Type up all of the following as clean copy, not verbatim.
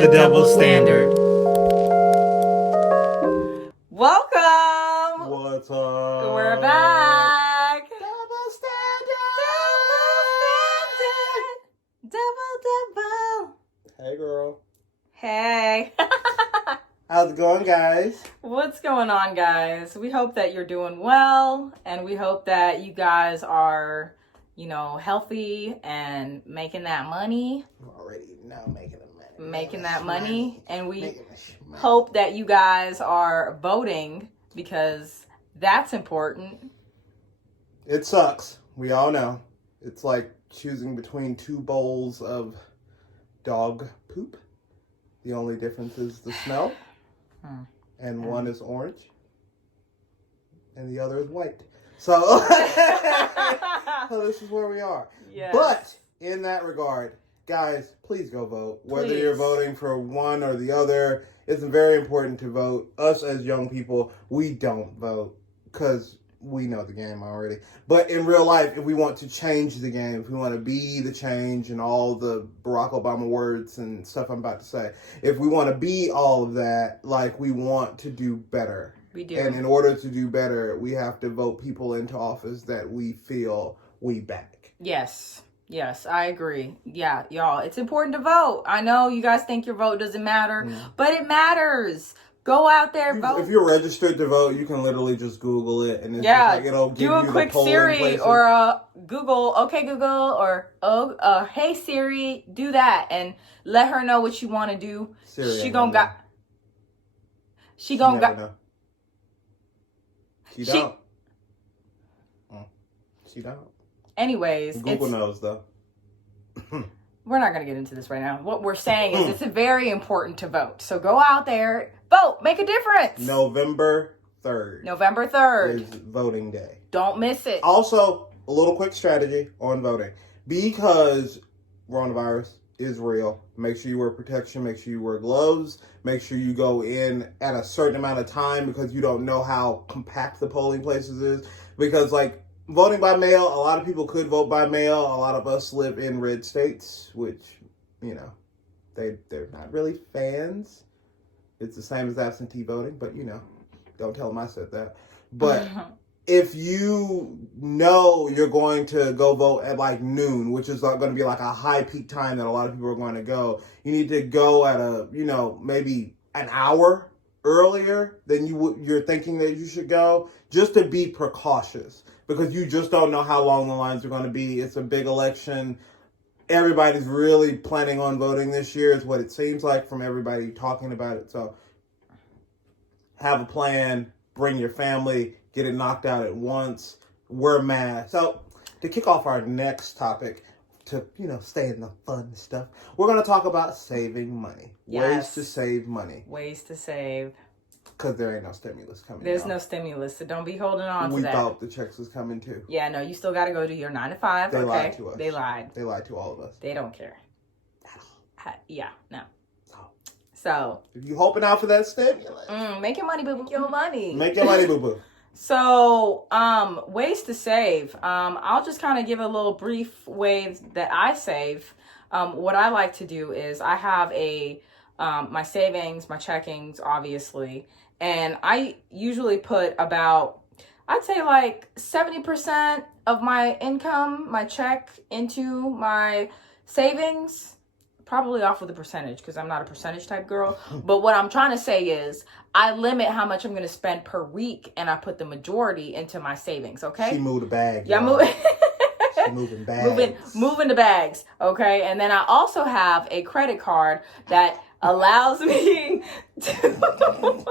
The Double Standard. Welcome. What's up? We're back. Double Standard. Double. Hey, girl. Hey. How's it going, guys? What's going on, guys? We hope that you're doing well, and we hope that you guys are, healthy and making that money. I'm already now making the money. Making that money. And we money. hope that you guys are voting because that's important. It sucks. We all know. It's like choosing between two bowls of dog poop. The only difference is the smell. And one is orange. And the other is white. So, so this is where we are. Yes. But in that regard, guys, please go vote. Whether you're voting for one or the other, it's very important to vote. Us as young people, we don't vote because we know the game already. But in real life, if we want to change the game, if we want to be the change and all the Barack Obama words and stuff I'm about to say, if we want to be all of that, we want to do better. We do. And in order to do better, we have to vote people into office that we feel we back. Yes, I agree. Yeah, y'all, it's important to vote. I know you guys think your vote doesn't matter, but it matters. Go out there, vote. If you're registered to vote, you can literally just Google it, and it's it'll give do a you quick the polling Siri places. or a Google, okay Google, or hey Siri, do that, and let her know what you want to do. Siri She never know. She don't. She don't. Anyways, Google knows though. We're not going to get into this right now. What we're saying is it's very important to vote. So go out there, vote, make a difference. November 3rd. November 3rd is voting day. Don't miss it. Also, a little quick strategy on voting. Because coronavirus is real, make sure you wear protection, make sure you wear gloves, make sure you go in at a certain amount of time because you don't know how compact the polling places is. Because voting by mail, a lot of people could vote by mail. A lot of us live in red states, which, they're not really fans. It's the same as absentee voting, but, don't tell them I said that. But if you know you're going to go vote at noon, which is going to be a high peak time that a lot of people are going to go, you need to go at maybe an hour earlier than you're thinking that you should go, just to be precautious. Because you just don't know how long the lines are going to be. It's a big election. Everybody's really planning on voting this year, is what it seems like from everybody talking about it. So have a plan, bring your family, get it knocked out at once, wear masks. So to kick off our next topic, to, stay in the fun stuff, we're going to talk about saving money. Yes. Ways to save money. Ways to save. Because there ain't no stimulus coming. There's no stimulus, so don't be holding on to that. We thought the checks was coming too. Yeah, no, you still got to go to your 9 to 5. They lied to us. They lied. They lied to all of us. They don't care. At all. Yeah, no. So. If you hoping out for that stimulus. Make your money, boo-boo. Make your money. Make your money, boo-boo. So, ways to save. I'll just kind of give a little brief ways that I save. What I like to do is I have my savings, my checkings, obviously. And I usually put about, I'd say 70% of my income, my check, into my savings. Probably off with a percentage because I'm not a percentage type girl. But what I'm trying to say is I limit how much I'm going to spend per week, and I put the majority into my savings, okay? She moved a bag. Yeah, She moving bags. Moving the bags, okay? And then I also have a credit card that allows me to...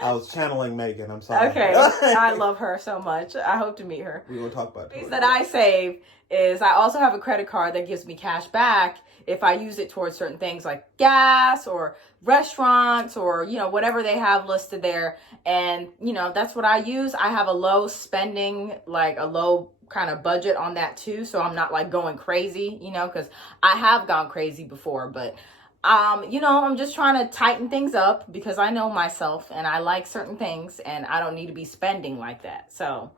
I was channeling Megan. I'm sorry. Okay, I love her so much. I hope to meet her. We're going to talk about Things that I save is I also have a credit card that gives me cash back if I use it towards certain things like gas or restaurants or, whatever they have listed there. And, that's what I use. I have a low spending, a low kind of budget on that too. So I'm not going crazy, because I have gone crazy before, but I'm just trying to tighten things up because I know myself and I like certain things and I don't need to be spending like that. So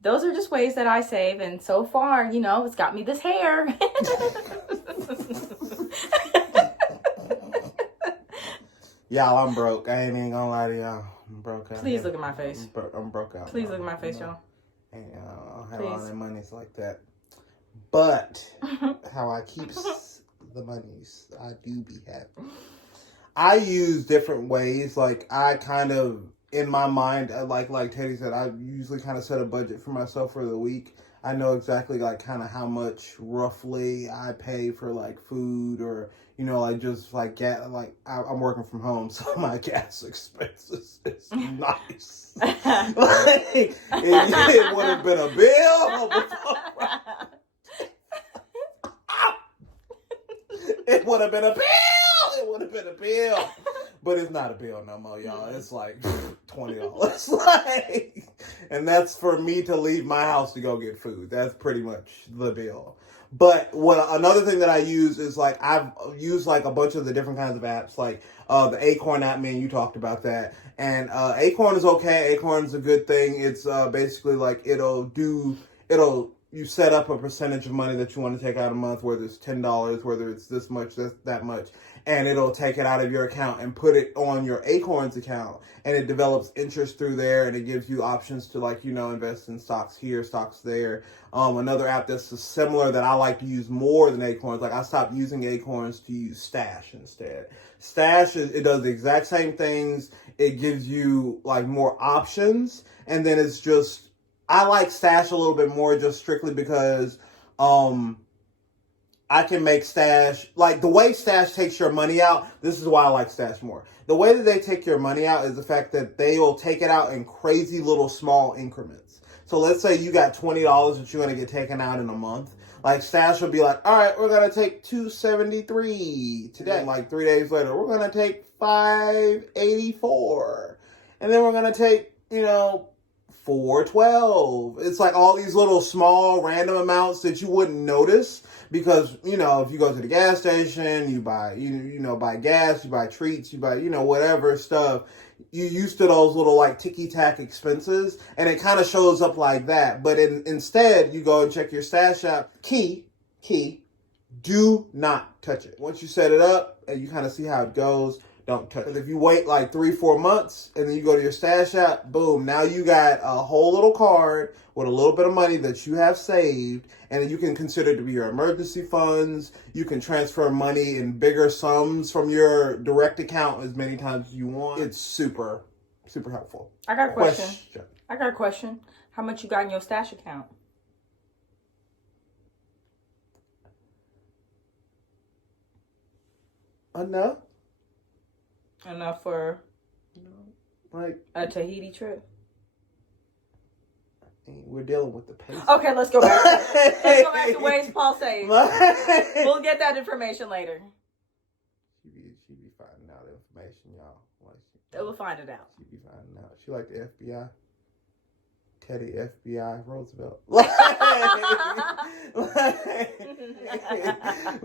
those are just ways that I save. And so far, it's got me this hair. Y'all, I'm broke. I ain't even gonna lie to y'all. I'm broke out. Please look at my face. I'm broke out. Please look at my face, y'all. And I don't have Please. all that monies like that. But how I keeps the monies, I do be happy. I use different ways. Like I kind of in my mind, like Teddy said, I usually kind of set a budget for myself for the week. I know exactly like kind of how much roughly I pay for like food or like just like gas. Like I'm working from home, so my gas expenses is nice. Like, it would have been a bill before. It would have been a bill. It would have been a bill. But it's not a bill no more, y'all. It's like $20. Like, and that's for me to leave my house to go get food. That's pretty much the bill. But another thing that I use is like I've used like a bunch of the different kinds of apps, like the Acorn app. Man, you talked about that, and Acorn is okay. Acorn's a good thing. It's basically like you set up a percentage of money that you want to take out a month, whether it's $10, whether it's this much, that much, and it'll take it out of your account and put it on your Acorns account, and it develops interest through there, and it gives you options to like invest in stocks here, stocks there. Another app that's similar that I like to use more than Acorns, like I stopped using Acorns to use Stash instead. Stash it does the exact same things. It gives you like more options, and then it's just. I like Stash a little bit more just strictly because I can make Stash, like the way Stash takes your money out, this is why I like Stash more. The way that they take your money out is the fact that they will take it out in crazy little small increments. So let's say you got $20 that you're going to get taken out in a month. Like Stash will be like, all right, we're going to take $273 today. Like 3 days later, we're going to take $584. And then we're going to take, $412. It's like all these little small random amounts that you wouldn't notice because, if you go to the gas station, you buy, buy gas, you buy treats, you buy, whatever stuff. You're used to those little like ticky-tack expenses and it kind of shows up like that. But instead, you go and check your Stash app. Key, do not touch it. Once you set it up and you kind of see how it goes, don't touch it. If you wait like 3-4 months and then you go to your Stash app, boom, now you got a whole little card with a little bit of money that you have saved, and then you can consider it to be your emergency funds. You can transfer money in bigger sums from your direct account as many times as you want. It's super, super helpful. I got a question. How much you got in your Stash account? Enough for like a Tahiti trip. We're dealing with the peso. Okay, let's go back. Let's go back to ways Paul saved. We'll get that information later. She be finding out information, y'all. We'll find it out. She be finding out. She like the FBI. Teddy FBI Roosevelt.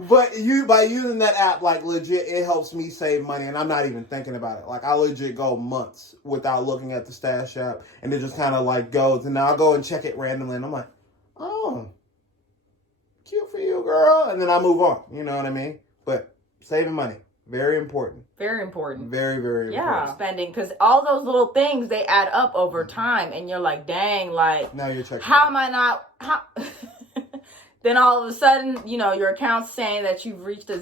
But by using that app, like legit, it helps me save money, and I'm not even thinking about it. Like I legit go months without looking at the Stash app, and it just kind of like goes, and then I'll go and check it randomly, and I'm like, oh, cute for you, girl, and then I move on. You know what I mean? But saving money. Very important. Very important. Very, very important. Yeah, spending, because all those little things, they add up over time, and you're like, dang, like, now you're checking. How am I not, then all of a sudden, your account's saying that you've reached a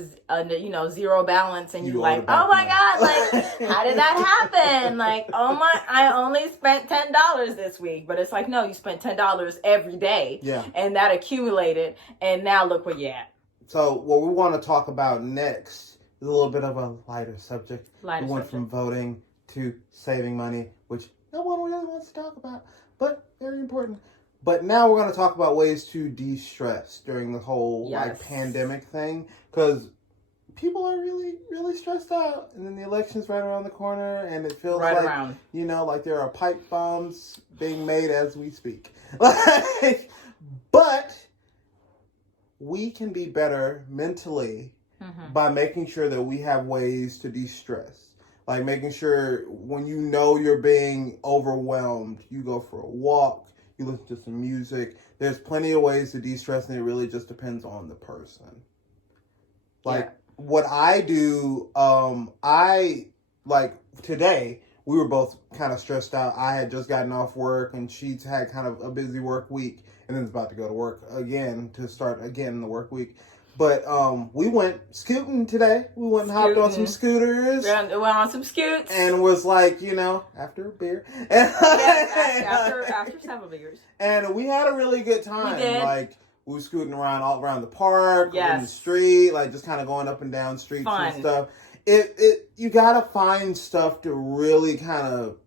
zero balance, and you're like, oh my God, like, how did that happen? Like, I only spent $10 this week, but it's like, no, you spent $10 every day. Yeah. And that accumulated, and now look where you're at. So what we want to talk about next, a little bit of a lighter subject. We went from voting to saving money, which no one really wants to talk about, but very important. But now we're going to talk about ways to de-stress during the whole pandemic thing, because people are really, really stressed out, and then the election's right around the corner, and it feels like there are pipe bombs being made as we speak. But we can be better mentally. Mm-hmm. By making sure that we have ways to de-stress. Like making sure when you're being overwhelmed, you go for a walk, you listen to some music. There's plenty of ways to de-stress, and it really just depends on the person. Like what I do, I like today, we were both kind of stressed out. I had just gotten off work, and she's had kind of a busy work week, and then is about to go to work again to start again the work week. But we went scooting today. We went and hopped on some scooters. We went on some scoots. And was like, after a beer. After several beers. And we had a really good time. We did. Like, we were scooting around all around the park, yes. in the street, like just kind of going up and down streets Fun. and stuff. You gotta find stuff to really kind of,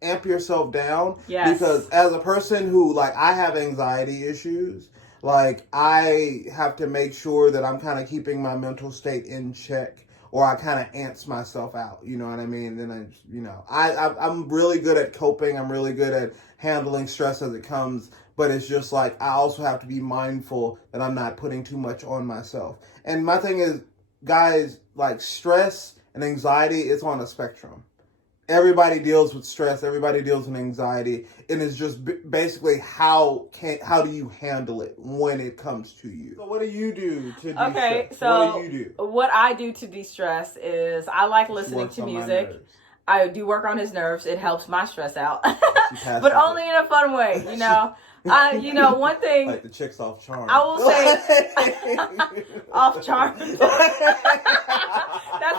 amp yourself down. Yes. Because as a person who, like, I have anxiety issues, like, I have to make sure that I'm kind of keeping my mental state in check, or I kind of ants myself out. You know what I mean? Then I'm really good at coping. I'm really good at handling stress as it comes. But it's just like, I also have to be mindful that I'm not putting too much on myself. And my thing is, guys, like, stress and anxiety is on a spectrum. Everybody deals with stress. Everybody deals with anxiety. And it's just basically how do you handle it when it comes to you? So what do you do to de-stress? Okay, so what do you do? What I do to de-stress is I like listening to music. I do work on his nerves. It helps my stress out. But only in a fun way, one thing. Like the chicks off Charm. I will say off Charm. That's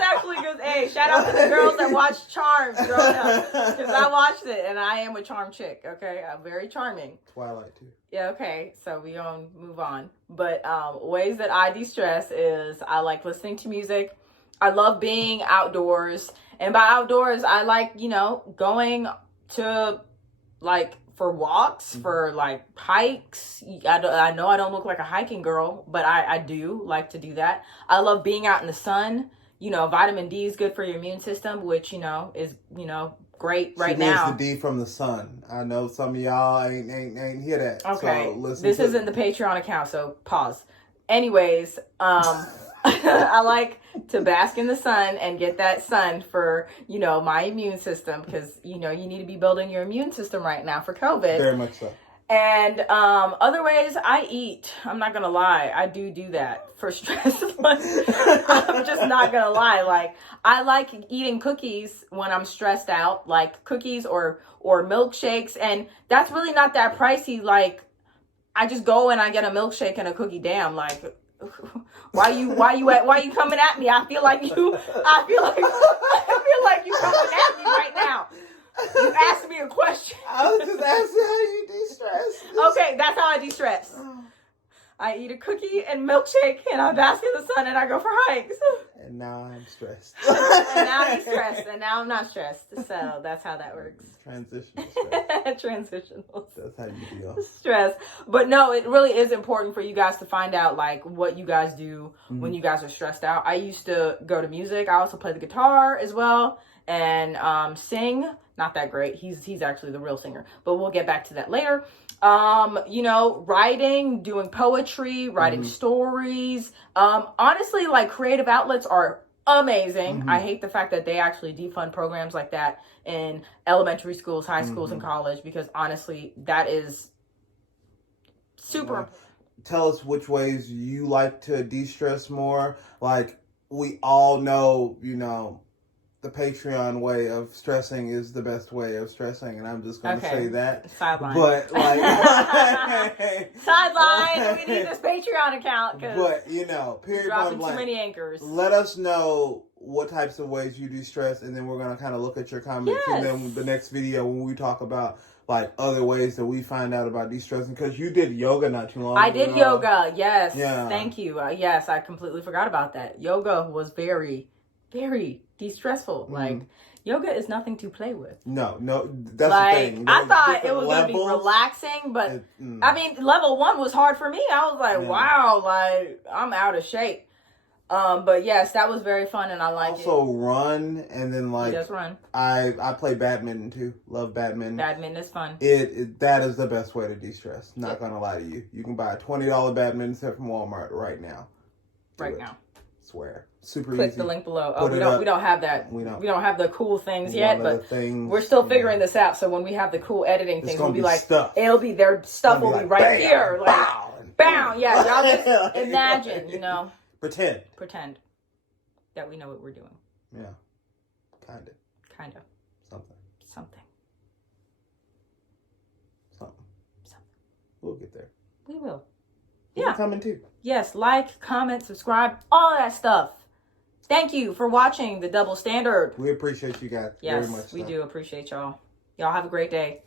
actually good. Hey, shout out to the girls that watch Charms growing up. Because I watched it and I am a charm chick, okay? I'm very charming. Twilight too. Yeah, okay. So we gonna move on. But ways that I de-stress is I like listening to music. I love being outdoors. And by outdoors, I like, going to, like, for walks, for, like, hikes. I know I don't look like a hiking girl, but I do like to do that. I love being out in the sun. Vitamin D is good for your immune system, which, is, great right now. She means the D from the sun. I know some of y'all ain't hear that. Okay. So this isn't the Patreon account, so pause. Anyways, I like to bask in the sun and get that sun for, my immune system, because, you need to be building your immune system right now for COVID. Very much so. And other ways, I eat. I'm not going to lie. I do that for stress. I'm just not going to lie. Like, I like eating cookies when I'm stressed out, like cookies or milkshakes. And that's really not that pricey. Like, I just go and I get a milkshake and a cookie. Damn, like, why you coming at me? I feel like you coming at me right now. You asked me a question. I was just asking how you de-stress. Okay, that's how I de-stress. I eat a cookie and milkshake, and I bask in the sun, and I go for hikes. And now I'm stressed. And now I'm stressed, and now I'm not stressed. So that's how that works. Transitional stress. Transitional. That's how you deal. Stress. But no, it really is important for you guys to find out, like, what you guys do when you guys are stressed out. I used to go to music. I also play the guitar as well, and sing. Not that great. He's actually the real singer, but we'll get back to that later. Writing, doing poetry, writing stories. Honestly, like, creative outlets are amazing. I hate the fact that they actually defund programs like that in elementary schools, high schools, and college, because honestly, that is super important. Tell us which ways you like to de-stress more. Like, we all know, the Patreon way of stressing is the best way of stressing, and I'm just going to say that. Sideline. But, like... Sideline! We need this Patreon account. But, period, dropping blank. Too many anchors. Let us know what types of ways you de-stress, and then we're going to kind of look at your comments. Yes. And then the next video, when we talk about, like, other ways that we find out about de-stressing, because you did yoga not too long ago. I did yoga, yes. Yeah. Thank you. Yes, I completely forgot about that. Yoga was very, very de-stressful. Like, yoga is nothing to play with. No, that's like, the thing. I thought it was going to be relaxing, but I mean, level 1 was hard for me. I was like, wow, like, I'm out of shape. But yes, that was very fun, and I like it. Also run, and then, like, just run. I play badminton too. Love badminton. Badminton is fun. That is the best way to de-stress. Not gonna lie to you. You can buy a $20 badminton set from Walmart right now. Right now. Swear. Super Click easy. the link below. Oh, we don't have that. We don't have the cool things yet, but we're still figuring this out. So when we have the cool editing things, we'll be like, it'll be their stuff will be right here, like, bam, yeah. Y'all just imagine, Pretend that we know what we're doing. Yeah. Kind of. Something. We'll get there. We will. You're coming too. Yes, like, comment, subscribe, all that stuff. Thank you for watching The Double Standard. We appreciate you guys very much. Yes, we do appreciate y'all. Y'all have a great day.